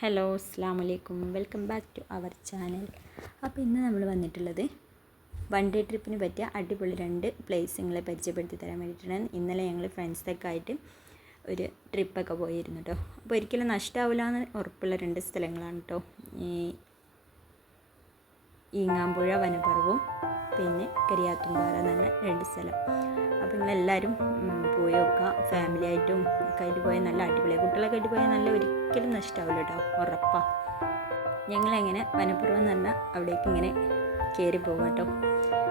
Hello അസ്സലാമു അലൈക്കും, welcome back to our channel. അപ്പോൾ ഇന്ന് നമ്മൾ വന്നിട്ടുള്ളത് വൺ ഡേ ട്രിപ്പിന് പറ്റിയ അടിപൊളി 2 പ്ലേസ് നിങ്ങളെ പരിചയപ്പെടുത്തി തരാൻ വേണ്ടിയിട്ടാണ്. ഇന്നലെ ഞങ്ങൾ ഫ്രണ്ട്സൊക്കെ ആയിട്ട് ഒരു ട്രിപ്പൊക്കെ പോയിരുന്നു കേട്ടോ. അപ്പോൾ ഒരിക്കലും നഷ്ടമാവില്ല എന്ന് ഉറപ്പുള്ള 2 സ്ഥലങ്ങളാണ് കേട്ടോ. ഈങ്ങാമ്പുഴ വനപർവ്വം പിന്നെ കരിയാത്തുംപാറ എന്ന് പറഞ്ഞ 2 സ്ഥലം. അപ്പോൾ നിങ്ങളെല്ലാവരും പോയി നോക്കുക. ഫാമിലി ആയിട്ടും ഒക്കെ ആയിട്ട് പോയാൽ നല്ല അടിപൊളിയാണ്. കുട്ടികളൊക്കെ ആയിട്ട് പോയാൽ നല്ല ഒരിക്കലും നഷ്ടമാവില്ല കേട്ടോ, ഉറപ്പാണ്. ഞങ്ങളെങ്ങനെ വനപ്പുറം എന്ന് പറഞ്ഞാൽ അവിടേക്ക് ഇങ്ങനെ കയറി പോകുക കേട്ടോ.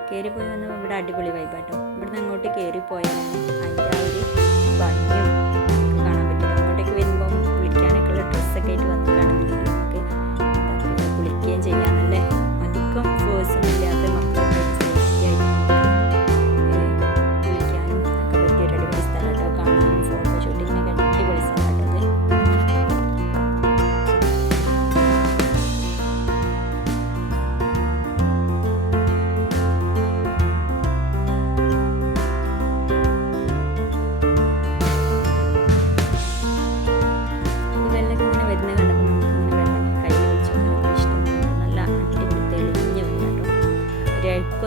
കയറി പോയി വന്നാൽ ഇവിടെ അടിപൊളി വൈബാട്ടോ. ഇവിടുന്ന് അങ്ങോട്ട് കയറി പോയാൽ അതിൻ്റെ ആ ഒരു ഭംഗിയും കാണാൻ പറ്റും. അങ്ങോട്ടേക്ക് വരുമ്പം കുളിക്കാനൊക്കെ ഉള്ള ഡ്രസ്സൊക്കെ ആയിട്ട് വന്നിട്ടാണെങ്കിൽ നമുക്ക് എന്താ പറയുക, കുളിക്കുകയും ചെയ്യാനല്ലേ. അധികം ഫോഴ്സൊന്നും ഇല്ലാത്ത മക്കളൊക്കെ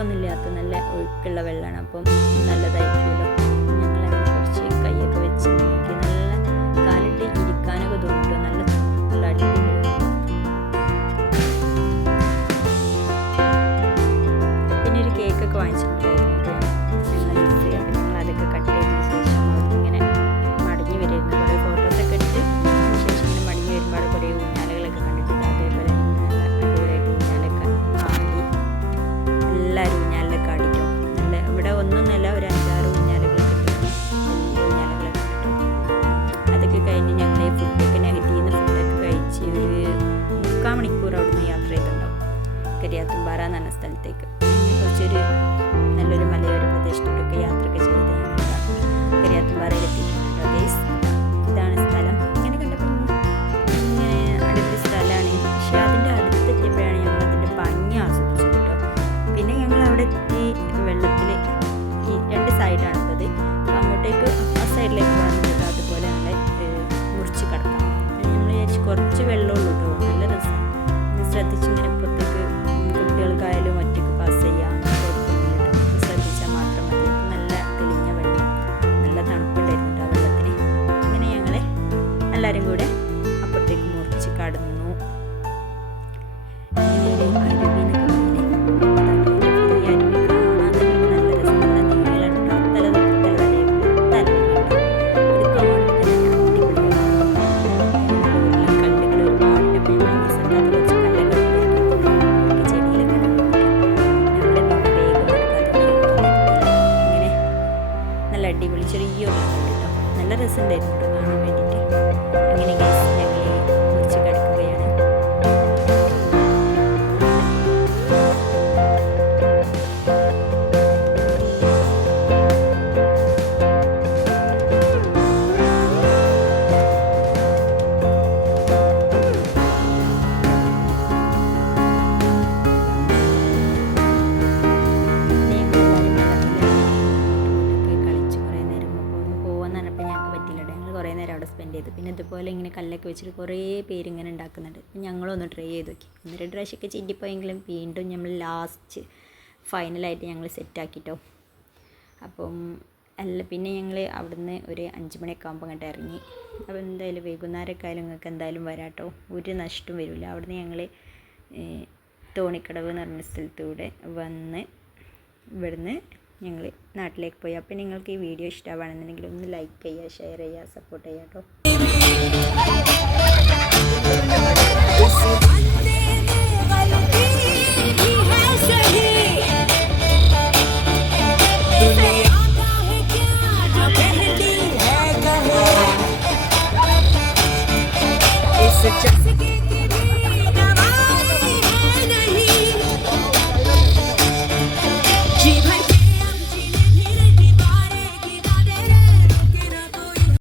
ഒന്നുമില്ലാത്ത നല്ല ഒഴുക്കുള്ള വെള്ളമാണ്. അപ്പം നല്ലതായിരിക്കുമല്ലോ. ഞങ്ങളങ്ങനെ കുറച്ച് കൈയൊക്കെ വെച്ച് നോക്കി നല്ല കാലിട്ട് ഇരിക്കാനൊക്കെ തോന്നിട്ടോ. നല്ല അടിപൊളി. പിന്നെ ഒരു കേക്കൊക്കെ വാങ്ങിച്ചിട്ടുണ്ടായിരുന്നു കേട്ടോ. അപ്പം ഞങ്ങൾ അതൊക്കെ കട്ട് ചെയ്തതിന് ശേഷം ഇങ്ങനെ മടങ്ങി വരുമായിരുന്നു. കുറേ ഫോട്ടോസൊക്കെ എടുത്ത് ശേഷം ഇങ്ങനെ മടങ്ങി വരുമ്പോൾ കുറേ ഊഞ്ഞാലകളൊക്കെ കണ്ടിട്ടുണ്ട്. അതേപോലെ അടിപൊളിയായിട്ട് ഊഞ്ഞാലൊക്കെ ആടി എല്ലാവരും ഊഞ്ഞാലിലൊക്കെ ആടിട്ടോ. നല്ല ഇവിടെ ഒന്നൊന്നുമല്ല, ഒരു 5-6 ഊഞ്ഞാലുകളൊക്കെ ഉണ്ടായിരുന്നു. വലിയ ഊഞ്ഞാലുകളൊക്കെ കേട്ടോ. അതൊക്കെ കഴിഞ്ഞ് ഞങ്ങൾ ഫുഡൊക്കെ നെഗറ്റീവ് നിന്ന് ഫുഡൊക്കെ കഴിച്ച് ഒരു 3/4 മണിക്കൂർ അവിടുന്ന് യാത്ര ചെയ്തിട്ടുണ്ടാവും കരിയാത്തുംപാറ എന്ന് പറഞ്ഞ സ്ഥലത്തേക്ക്. കുറച്ചൊരു നല്ലൊരു മലയോര പ്രദേശത്തോടൊക്കെ യാത്രയൊക്കെ ചെയ്ത് കരിയാത്തുംപാറയിൽ എത്തിയിട്ടുണ്ട് ഗൈസ്. ഇതാണ് സ്ഥലം. ഇങ്ങനെ കണ്ടപ്പോൾ ഇങ്ങനെ അടിപൊളി സ്ഥലമാണ്. പക്ഷേ അതിൻ്റെ അടുത്തെത്തിയപ്പോഴാണ് ഞങ്ങൾ അതിൻ്റെ ഭംഗി ആസ്വദിച്ചത് കേട്ടോ. പിന്നെ ഞങ്ങൾ അവിടെ എത്തി. വെള്ളത്തിൽ ഈ 2 സൈഡാണുള്ളത്. അപ്പോൾ അങ്ങോട്ടേക്ക് ആ സൈഡിലേക്ക് വന്നിട്ട് അതുപോലെ നമ്മളെ മുറിച്ച് കിടക്കാം. നമ്മൾ വിചാരിച്ച് കുറച്ച് വെള്ളമുള്ളൂ കേട്ടോ. നല്ല രസമാണ്. ശ്രദ്ധിച്ചിങ്ങനെ ഇപ്പുറത്തേക്ക് കുട്ടികൾക്കായാലും ഒറ്റയ്ക്ക് പാസ് ചെയ്യാം. ശ്രദ്ധിച്ചാൽ മാത്രം മതി. നല്ല തെളിഞ്ഞ വെള്ളം, നല്ല തണുപ്പുണ്ടായിരുന്നു കേട്ടോ വെള്ളത്തിന്. അങ്ങനെ ഞങ്ങൾ എല്ലാവരും കൂടെ അപ്പുറത്തേക്ക് മുറിച്ച് കടന്നു. അടിപൊളി ചെറിയൊരു കേട്ടോ. നല്ല രസമുണ്ടായിരുന്നു കേട്ടോ കാണാൻ വേണ്ടിയിട്ട്. അങ്ങനെ ഞങ്ങൾ മുറിച്ച് കിടക്കുകയാണ്. കുറേ നേരം അവിടെ സ്പെൻഡ് ചെയ്തു. പിന്നെ ഇതുപോലെ ഇങ്ങനെ കല്ലൊക്കെ വെച്ചിട്ട് കുറേ പേര് ഇങ്ങനെ ഉണ്ടാക്കുന്നുണ്ട്. ഞങ്ങളൊന്ന് ട്രൈ ചെയ്ത് നോക്കി. 1-2 പ്രാവശ്യമൊക്കെ ചിറ്റിപ്പോയെങ്കിലും വീണ്ടും നമ്മൾ ലാസ്റ്റ് ഫൈനലായിട്ട് ഞങ്ങൾ സെറ്റാക്കിട്ടോ. അപ്പം പിന്നെ ഞങ്ങൾ അവിടുന്ന് ഒരു 5 മണിയൊക്കെ ആകുമ്പോൾ അങ്ങോട്ട് ഇറങ്ങി. അപ്പോൾ എന്തായാലും വൈകുന്നേരമൊക്കെ ആയാലും നിങ്ങൾക്ക് എന്തായാലും വരാട്ടോ, ഒരു നഷ്ടവും വരില്ല. അവിടുന്ന് ഞങ്ങൾ തോണിക്കടവ് എന്ന് പറഞ്ഞ സ്ഥലത്തൂടെ വന്ന് ഇവിടുന്ന് ഞങ്ങൾ നാട്ടിലേക്ക് പോയി. അപ്പോൾ നിങ്ങൾക്ക് ഈ വീഡിയോ ഇഷ്ടമാണെന്നുണ്ടെങ്കിൽ ഒന്ന് ലൈക്ക് ചെയ്യുക, ഷെയർ ചെയ്യുക, സപ്പോർട്ട് ചെയ്യുക കേട്ടോ.